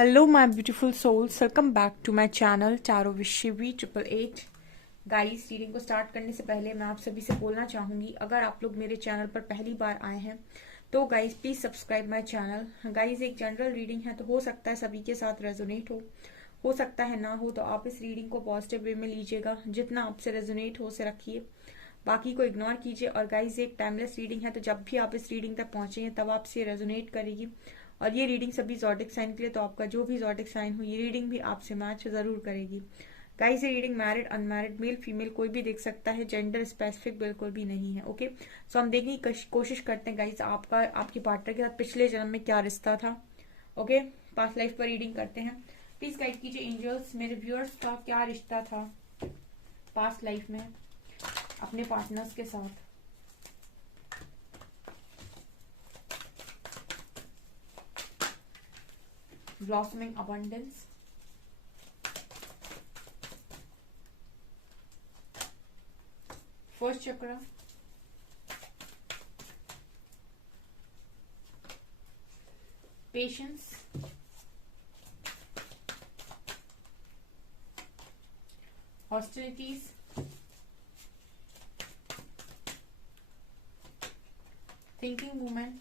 Hello my beautiful souls, welcome back to my channel चारों विश्वी 888। Guys, reading को start करने से पहले मैं आप सभी से बोलना चाहूंगी, अगर आप लोग मेरे चैनल पर पहली बार आए हैं तो guys please subscribe my channel. Guys, एक जनरल रीडिंग है तो हो सकता है सभी के साथ रेजोनेट हो सकता है ना हो, तो आप इस रीडिंग को पॉजिटिव वे में लीजिएगा। जितना आपसे रेजोनेट हो उसे रखिए, बाकी को इग्नोर कीजिए। और गाइस, एक टाइमलेस रीडिंग है तो जब भी आप इस रीडिंग तक पहुंचेंगे तब आपसे रेजोनेट करेगी। और ये रीडिंग सभी जॉडिक साइन के लिए, तो आपका जो भी जॉडिक साइन हो ये रीडिंग भी आपसे मैच जरूर करेगी। गाइस, ये reading married unmarried male female कोई भी देख सकता है, जेंडर स्पेसिफिक बिल्कुल भी नहीं है। ओके, सो हम देखने की कोशिश करते हैं गाइस आपका आपके पार्टनर के साथ पिछले जन्म में क्या रिश्ता था। ओके, पास्ट लाइफ पर रीडिंग करते हैं। प्लीज गाइड कीजिए एंजल्स, मेरे व्यूअर्स का क्या रिश्ता था पास्ट लाइफ में अपने पार्टनर्स के साथ। ब्लॉसमिंग अबंडेंस, फर्स्ट चक्र, patience, hostilities, thinking women,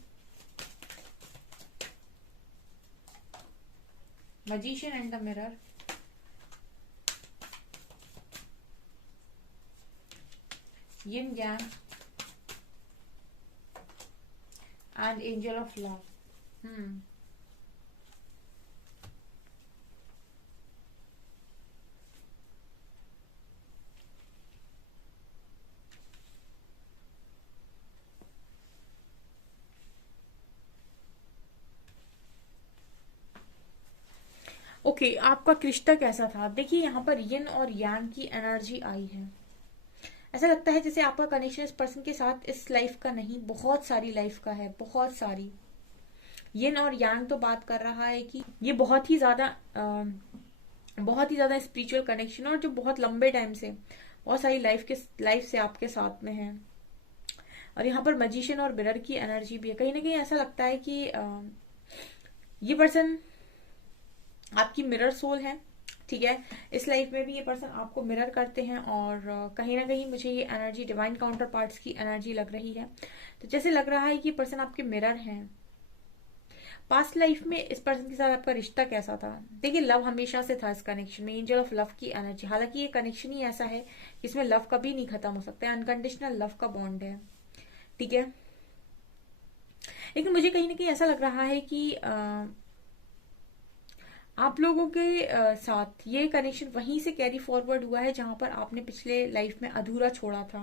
magician and the mirror, yin yang and angel of love। Okay, आपका रिश्ता कैसा था? देखिए, यहाँ पर यिन और यांग की एनर्जी आई है। ऐसा लगता है जैसे आपका कनेक्शन इस पर्सन के साथ इस लाइफ का नहीं, बहुत सारी लाइफ का है, बहुत सारी। यिन और यांग तो बात कर रहा है कि ये बहुत ही ज्यादा स्पिरिचुअल कनेक्शन, और जो बहुत लंबे टाइम से बहुत सारी लाइफ से आपके साथ में है। और यहाँ पर मैजिशियन और मिरर की एनर्जी भी है। कहीं ना कहीं ऐसा लगता है कि ये पर्सन आपकी मिरर सोल है। ठीक है, इस लाइफ में भी ये पर्सन आपको मिरर करते हैं, और कहीं ना कहीं मुझे ये एनर्जी डिवाइन काउंटर पार्ट्स की एनर्जी लग रही है। तो जैसे लग रहा है कि पर्सन आपके मिरर हैं। पास्ट लाइफ में इस पर्सन के साथ आपका रिश्ता कैसा था? देखिए, लव हमेशा से था इस कनेक्शन में, एंजल ऑफ लव की एनर्जी। हालांकि ये कनेक्शन ही ऐसा है कि इसमें लव कभी नहीं खत्म हो सकता है, अनकंडीशनल लव का बॉन्ड है। ठीक है, लेकिन मुझे कहीं ना कहीं ऐसा लग रहा है कि आप लोगों के साथ ये कनेक्शन वहीं से कैरी फॉरवर्ड हुआ है जहां पर आपने पिछले लाइफ में अधूरा छोड़ा था।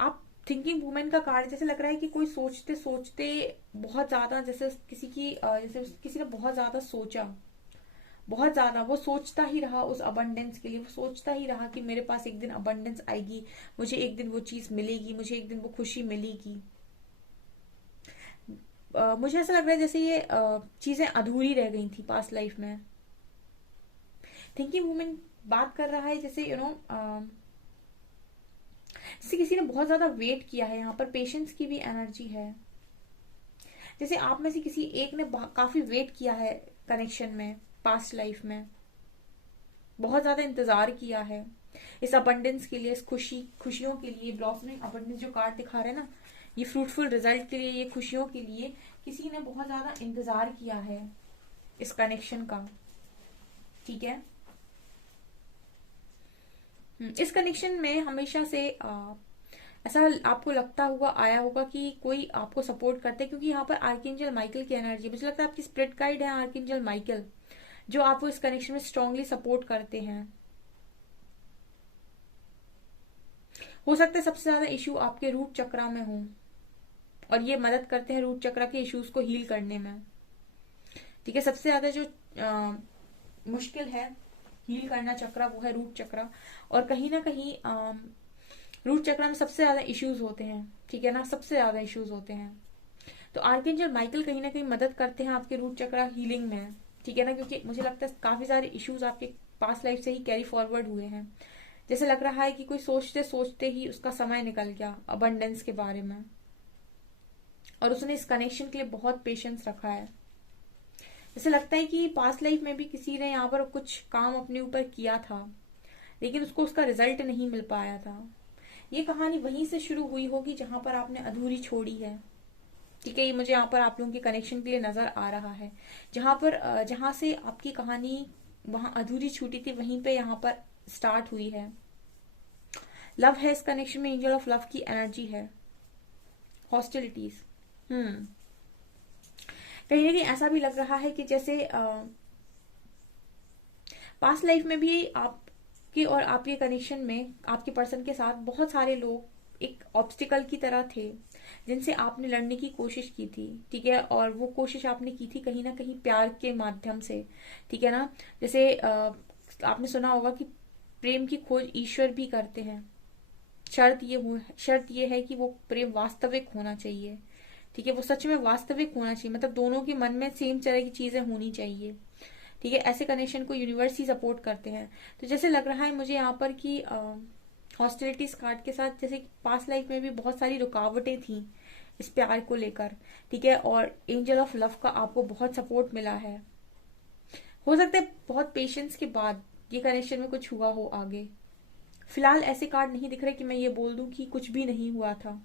आप थिंकिंग वुमेन का कार्ड, जैसे लग रहा है कि कोई सोचते सोचते बहुत ज्यादा, जैसे जैसे किसी ने बहुत ज्यादा सोचा, बहुत ज्यादा वो सोचता ही रहा उस अबंडेंस के लिए। वो सोचता ही रहा कि मेरे पास एक दिन अबंडेंस आएगी, मुझे एक दिन वो चीज मिलेगी, मुझे एक दिन वो खुशी मिलेगी। मुझे ऐसा लग रहा है जैसे ये चीजें अधूरी रह गई थी पास्ट लाइफ में। थिंकिंग वुमेन बात कर रहा है जैसे जैसे किसी ने बहुत ज्यादा वेट किया है। यहाँ पर पेशेंस की भी एनर्जी है। जैसे आप में से किसी एक ने काफी वेट किया है कनेक्शन में, पास्ट लाइफ में बहुत ज्यादा इंतजार किया है इस अबंडेंस के लिए, इस खुशियों के लिए। ब्लॉसमिंग अबंडेंस जो कार्ड दिखा रहे हैं ना, ये फ्रूटफुल रिजल्ट के लिए, ये खुशियों के लिए किसी ने बहुत ज्यादा इंतजार किया है इस कनेक्शन का। ठीक है, इस कनेक्शन में हमेशा से ऐसा आपको लगता हुआ आया होगा कि कोई आपको सपोर्ट करता है, क्योंकि यहाँ पर आर्कएंजल माइकल की एनर्जी, मुझे लगता है आपकी स्पिरिट गाइड है आर्कएंजल माइकल, जो आपको इस कनेक्शन में स्ट्रांगली सपोर्ट करते हैं। हो सकता है सबसे ज्यादा इश्यू आपके रूट चक्रा में हो, और ये मदद करते हैं रूट चक्रा के इश्यूज को हील करने में। ठीक है, सबसे ज्यादा जो मुश्किल है हील करना चक्रा, वो है रूट चक्रा। और कहीं ना कहीं रूट चक्र में सबसे ज्यादा इश्यूज होते हैं। ठीक है ना, सबसे ज्यादा इश्यूज होते हैं। तो आर्कएंजल माइकल कहीं ना कहीं मदद करते हैं आपके रूट चक्र हीलिंग में। ठीक है ना, क्योंकि मुझे लगता है काफी सारे इश्यूज आपके पास्ट लाइफ से ही कैरी फॉरवर्ड हुए हैं। जैसे लग रहा है कि कोई सोचते सोचते ही उसका समय निकल गया अबंडेंस के बारे में, और उसने इस कनेक्शन के लिए बहुत पेशेंस रखा है। जैसे लगता है कि पास्ट लाइफ में भी किसी ने यहाँ पर कुछ काम अपने ऊपर किया था, लेकिन उसको उसका रिजल्ट नहीं मिल पाया था। ये कहानी वहीं से शुरू हुई होगी जहां पर आपने अधूरी छोड़ी है। ठीक है, ये मुझे यहाँ पर आप लोगों के कनेक्शन के लिए नजर आ रहा है। जहां से आपकी कहानी वहां अधूरी छूटी थी, वहीं पे यहाँ पर स्टार्ट हुई है। लव है इस कनेक्शन में, एंजल ऑफ लव की एनर्जी है। हॉस्टिलिटीज, कहीं ना कहीं ऐसा भी लग रहा है कि जैसे पास्ट लाइफ में भी आपके और आपके कनेक्शन में आपके पर्सन के साथ बहुत सारे लोग एक ऑब्स्टिकल की तरह थे, जिनसे आपने लड़ने की कोशिश की थी। ठीक है, और वो कोशिश आपने की थी कहीं ना कहीं प्यार के माध्यम से। ठीक है ना, जैसे आपने सुना होगा कि प्रेम की खोज ईश्वर भी करते हैं। शर्त ये है कि वो प्रेम वास्तविक होना चाहिए। ठीक है, वो सच में वास्तविक होना चाहिए, मतलब दोनों के मन में सेम तरह की चीजें होनी चाहिए। ठीक है, ऐसे कनेक्शन को यूनिवर्स ही सपोर्ट करते हैं। तो जैसे लग रहा है मुझे यहाँ पर कि हॉस्टिलिटीज कार्ड के साथ जैसे पास्ट लाइफ में भी बहुत सारी रुकावटें थी इस प्यार को लेकर। ठीक है, और एंजल ऑफ लव का आपको बहुत सपोर्ट मिला है। हो सकता है बहुत पेशेंस के बाद ये कनेक्शन में कुछ हुआ हो आगे। फिलहाल ऐसे कार्ड नहीं दिख रहे कि मैं ये बोल दूं कि कुछ भी नहीं हुआ था।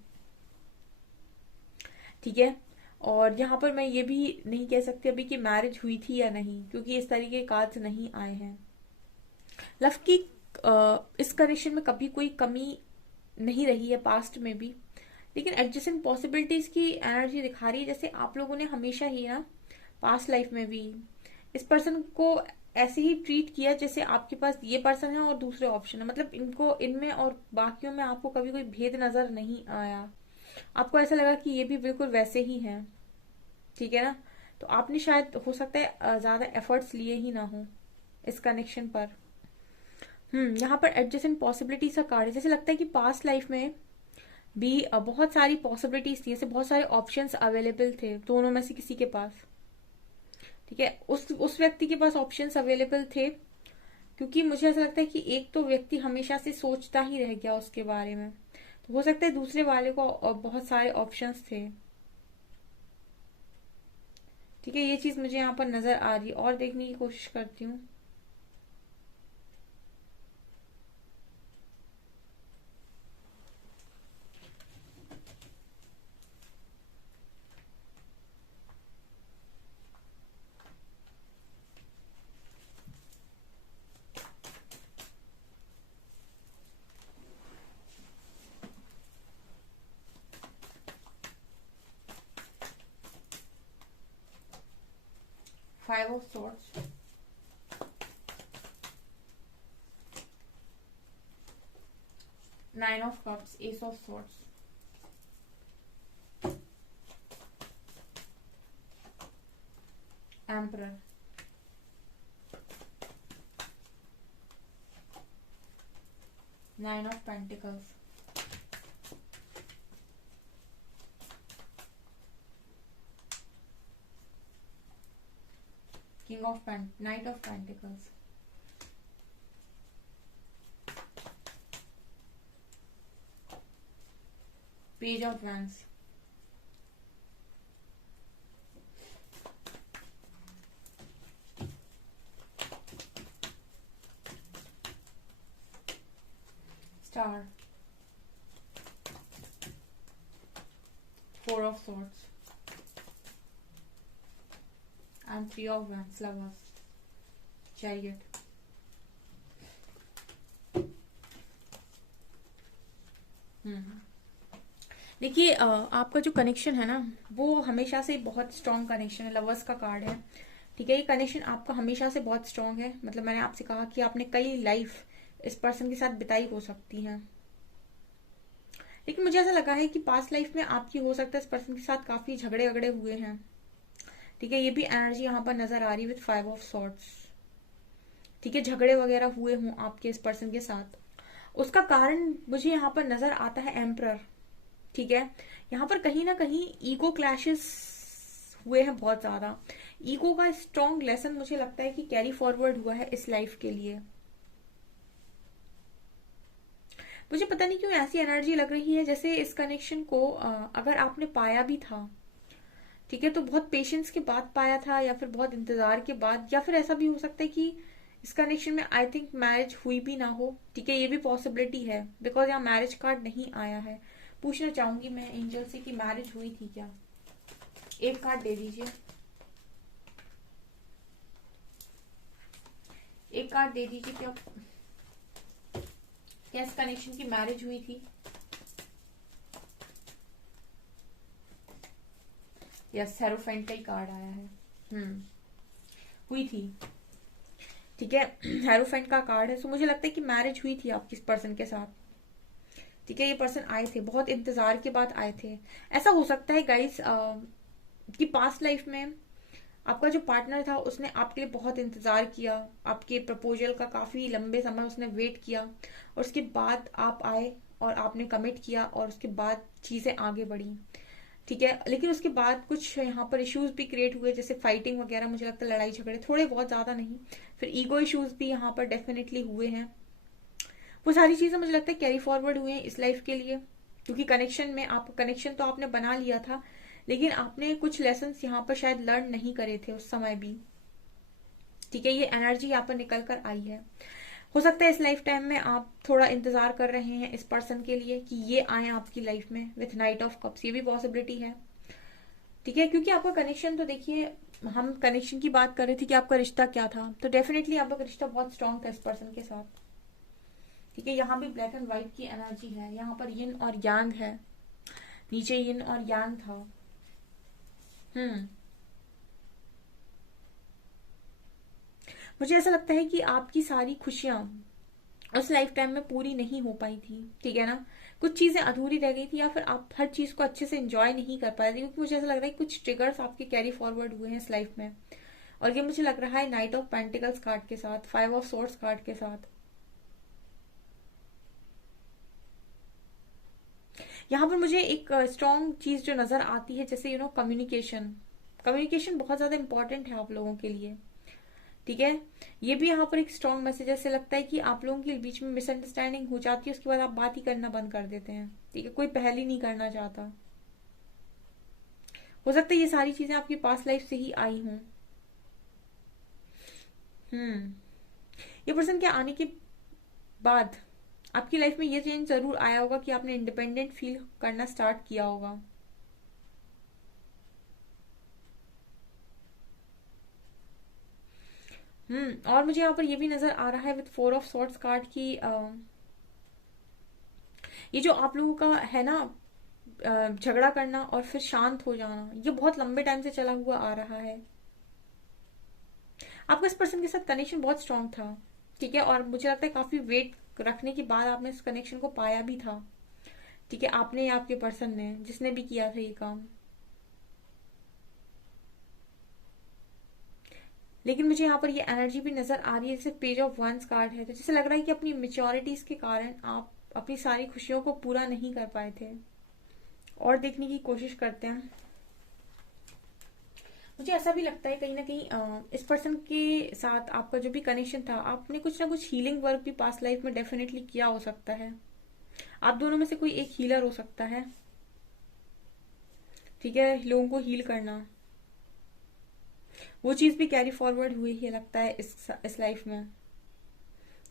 ठीक है, और यहाँ पर मैं ये भी नहीं कह सकती अभी कि मैरिज हुई थी या नहीं, क्योंकि इस तरीके के कार्ड्स नहीं आए हैं। लव की इस कनेक्शन में कभी कोई कमी नहीं रही है पास्ट में भी, लेकिन एडजस्टेंट पॉसिबिलिटीज की एनर्जी दिखा रही है। जैसे आप लोगों ने हमेशा ही ना पास्ट लाइफ में भी इस पर्सन को ऐसे ही ट्रीट किया जैसे आपके पास ये पर्सन है और दूसरे ऑप्शन है, मतलब इनको इनमें और बाकियों में आपको कभी कोई भेद नजर नहीं आया। आपको ऐसा लगा कि ये भी बिल्कुल वैसे ही हैं। ठीक है ना, तो आपने शायद हो सकता है ज्यादा एफर्ट्स लिए ही ना हो इस कनेक्शन पर। यहाँ पर एडजस्टेंट पॉसिबिलिटीज का कार्ड है। जैसे लगता है कि पास्ट लाइफ में भी बहुत सारी पॉसिबिलिटीज थी, जैसे बहुत सारे ऑप्शंस अवेलेबल थे दोनों में से किसी के पास। ठीक है, उस व्यक्ति के पास ऑप्शंस अवेलेबल थे, क्योंकि मुझे ऐसा लगता है कि एक तो व्यक्ति हमेशा से सोचता ही रह गया उसके बारे में, तो हो सकता है दूसरे वाले को बहुत सारे ऑप्शंस थे। ठीक है, ये चीज मुझे यहाँ पर नजर आ रही है और देखने की कोशिश करती हूँ। Five of swords, nine of cups, S of swords, emperor, nine of pentacles, king of night of pentacles, page of wands, star, four of swords, and three of wands, lovers, chariot. देखिए आपका जो connection है ना वो हमेशा से बहुत strong connection है। लवर्स का कार्ड है। ठीक है, ये कनेक्शन आपका हमेशा से बहुत स्ट्रॉन्ग है। मतलब मैंने आपसे कहा कि आपने कई लाइफ इस पर्सन के साथ बिताई हो सकती है, लेकिन मुझे ऐसा लगा है कि पास्ट लाइफ में आपकी हो सकता है इस पर्सन के साथ काफी झगड़े अगड़े हुए हैं। ठीक है, ये भी एनर्जी यहाँ पर नजर आ रही है विद फाइव ऑफ सॉर्ड्स। ठीक है, झगड़े वगैरह हुए हों आपके इस पर्सन के साथ, उसका कारण मुझे यहाँ पर नजर आता है एम्परर। ठीक है, यहाँ पर कहीं ना कहीं ईगो क्लैशेस हुए हैं बहुत ज्यादा। ईगो का स्ट्रॉन्ग लेसन मुझे लगता है कि कैरी फॉरवर्ड हुआ है इस लाइफ के लिए। मुझे पता नहीं क्यों ऐसी एनर्जी लग रही है जैसे इस कनेक्शन को अगर आपने पाया भी था ठीक है, तो बहुत पेशेंस के बाद पाया था, या फिर बहुत इंतजार के बाद, या फिर ऐसा भी हो सकता है कि इस कनेक्शन में आई थिंक मैरिज हुई भी ना हो। ठीक है, ये भी पॉसिबिलिटी है, बिकॉज यहाँ मैरिज कार्ड नहीं आया है। पूछना चाहूंगी मैं एंजल से कि मैरिज हुई थी क्या। एक कार्ड दे दीजिए, एक कार्ड दे दीजिए। क्या इस कनेक्शन की मैरिज हुई थी? यस, हेरोफेंट का ही कार्ड आया है। हुई थी। ठीक है, हेरोफेंट का कार्ड है। सो मुझे लगता है कि मैरिज हुई थी आपकी इस पर्सन के साथ। ठीक है, ये पर्सन आए थे, बहुत इंतजार के बाद आए थे। ऐसा हो सकता है गाइस कि पास्ट लाइफ में आपका जो पार्टनर था उसने आपके लिए बहुत इंतजार किया, आपके प्रपोजल का काफी लंबे समय उसने वेट किया, और उसके बाद आप आए और आपने कमिट किया, और उसके बाद चीजें आगे बढ़ी। ठीक है, लेकिन उसके बाद कुछ यहाँ पर इश्यूज भी क्रिएट हुए, जैसे फाइटिंग वगैरह, मुझे लगता है लड़ाई झगड़े थोड़े बहुत, ज्यादा नहीं। फिर ईगो इश्यूज भी यहाँ पर डेफिनेटली हुए हैं। वो सारी चीजें मुझे लगता है कैरी फॉरवर्ड हुए हैं इस लाइफ के लिए, क्योंकि कनेक्शन में आप कनेक्शन तो आपने बना लिया था, लेकिन आपने कुछ लेसन यहाँ पर शायद लर्न नहीं करे थे उस समय भी। ठीक है, ये एनर्जी यहाँ पर निकल कर आई है। हो सकता है इस लाइफ टाइम में आप थोड़ा इंतजार कर रहे हैं इस पर्सन के लिए कि ये आए आपकी लाइफ में विथ नाइट ऑफ कप्स, ये भी पॉसिबिलिटी है। ठीक है, क्योंकि आपका कनेक्शन तो देखिए, हम कनेक्शन की बात कर रहे थे कि आपका रिश्ता क्या था, तो डेफिनेटली आपका रिश्ता बहुत स्ट्रांग था इस पर्सन के साथ। ठीक है, यहाँ भी ब्लैक एंड व्हाइट की एनर्जी है, यहाँ पर यिन और यांग है, नीचे यिन और यांग था। हम्म मुझे ऐसा लगता है कि आपकी सारी खुशियां उस लाइफ टाइम में पूरी नहीं हो पाई थी। ठीक है ना, कुछ चीजें अधूरी रह गई थी, या फिर आप हर चीज को अच्छे से एंजॉय नहीं कर पाए थे, क्योंकि मुझे ऐसा लग रहा है कि कुछ ट्रिगर्स आपके कैरी फॉरवर्ड हुए हैं इस लाइफ में। और ये मुझे लग रहा है नाइट ऑफ पेंटिकल्स कार्ड के साथ, 5 ऑफ सोर्ड्स कार्ड के साथ। यहाँ पर मुझे एक स्ट्रॉन्ग चीज जो नजर आती है, जैसे कम्युनिकेशन। कम्युनिकेशन बहुत ज्यादा इंपॉर्टेंट है आप लोगों के लिए। ठीक है, ये भी यहाँ पर एक स्ट्रॉन्ग मैसेज ऐसे लगता है कि आप लोगों के बीच में मिसअंडरस्टैंडिंग हो जाती है, उसके बाद आप बात ही करना बंद कर देते हैं। ठीक है, कोई पहल ही नहीं करना चाहता। हो सकता है ये सारी चीजें आपकी पास्ट लाइफ से ही आई हों। हम्म ये पर्सन के आने के बाद आपकी लाइफ में ये चेंज जरूर आया होगा कि आपने इंडिपेंडेंट फील करना स्टार्ट किया होगा। और मुझे यहाँ पर ये भी नजर आ रहा है विद 4 ऑफ सोर्ड्स कार्ड की ये जो आप लोगों का है ना, झगड़ा करना और फिर शांत हो जाना, ये बहुत लंबे टाइम से चला हुआ आ रहा है। आपका इस पर्सन के साथ कनेक्शन बहुत स्ट्रांग था। ठीक है, और मुझे लगता है काफी वेट रखने के बाद आपने इस कनेक्शन को पाया भी था। ठीक है, आपने या आपके पर्सन ने, जिसने भी किया था ये काम। लेकिन मुझे यहाँ पर ये एनर्जी भी नजर आ रही है, जैसे पेज ऑफ वंस कार्ड है, तो जैसे लग रहा है कि अपनी मेच्योरिटीज के कारण आप अपनी सारी खुशियों को पूरा नहीं कर पाए थे, और देखने की कोशिश करते हैं। मुझे ऐसा भी लगता है कहीं ना कहीं इस पर्सन के साथ आपका जो भी कनेक्शन था, आपने कुछ ना कुछ हीलिंग वर्क भी पास्ट लाइफ में डेफिनेटली किया हो सकता है। आप दोनों में से कोई एक हीलर हो सकता है। ठीक है, लोगों को हील करना, वो चीज भी कैरी फॉरवर्ड हुई है लगता है इस लाइफ में।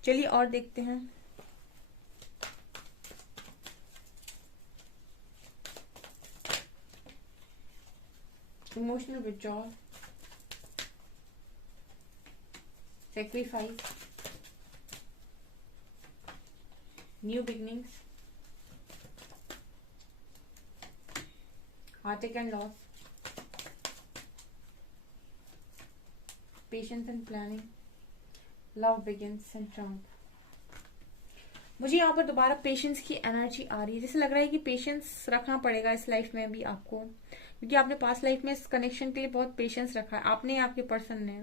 चलिए और देखते हैं। Emotional withdrawal, sacrifice, new beginnings, heartache and loss, patience and planning, love begins and triumph। मुझे यहाँ पर दोबारा पेशेंस की एनर्जी आ रही है, जैसे लग रहा है कि पेशेंस रखना पड़ेगा इस लाइफ में भी आपको, क्योंकि आपने पास्ट लाइफ में इस कनेक्शन के लिए बहुत पेशेंस रखा है, आपने या आपके पर्सन ने।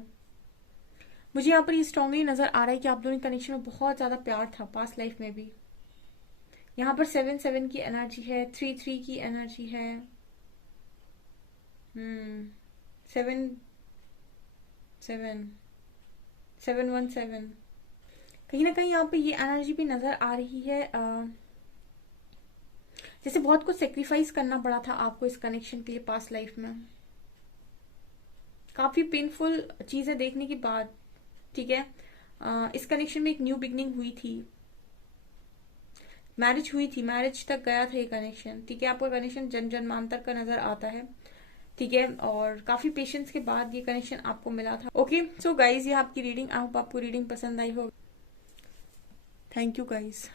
मुझे यहाँ पर ये स्ट्रांगली नजर आ रहा है कि आप दोनों कनेक्शन में बहुत ज्यादा प्यार था पास्ट लाइफ में भी। यहाँ पर 7 7 की एनर्जी है, 3 3 की एनर्जी है, 7 7 7 1 7। कहीं ना कहीं यहाँ पे ये एनर्जी भी नजर आ रही है, जैसे बहुत कुछ सेक्रीफाइस करना पड़ा था आपको इस कनेक्शन के लिए पास्ट लाइफ में। काफी पेनफुल चीजें देखने के बाद, ठीक है, इस कनेक्शन में एक न्यू बिगनिंग हुई थी, मैरिज हुई थी, मैरिज तक गया था ये कनेक्शन, ठीक है। आपका कनेक्शन जन जन्मांतर का नजर आता है, ठीक है, और काफी पेशेंस के बाद ये कनेक्शन आपको मिला था। ओके सो गाइज, ये आपकी रीडिंग, आई होप आपको रीडिंग पसंद आई हो। Thank you guys.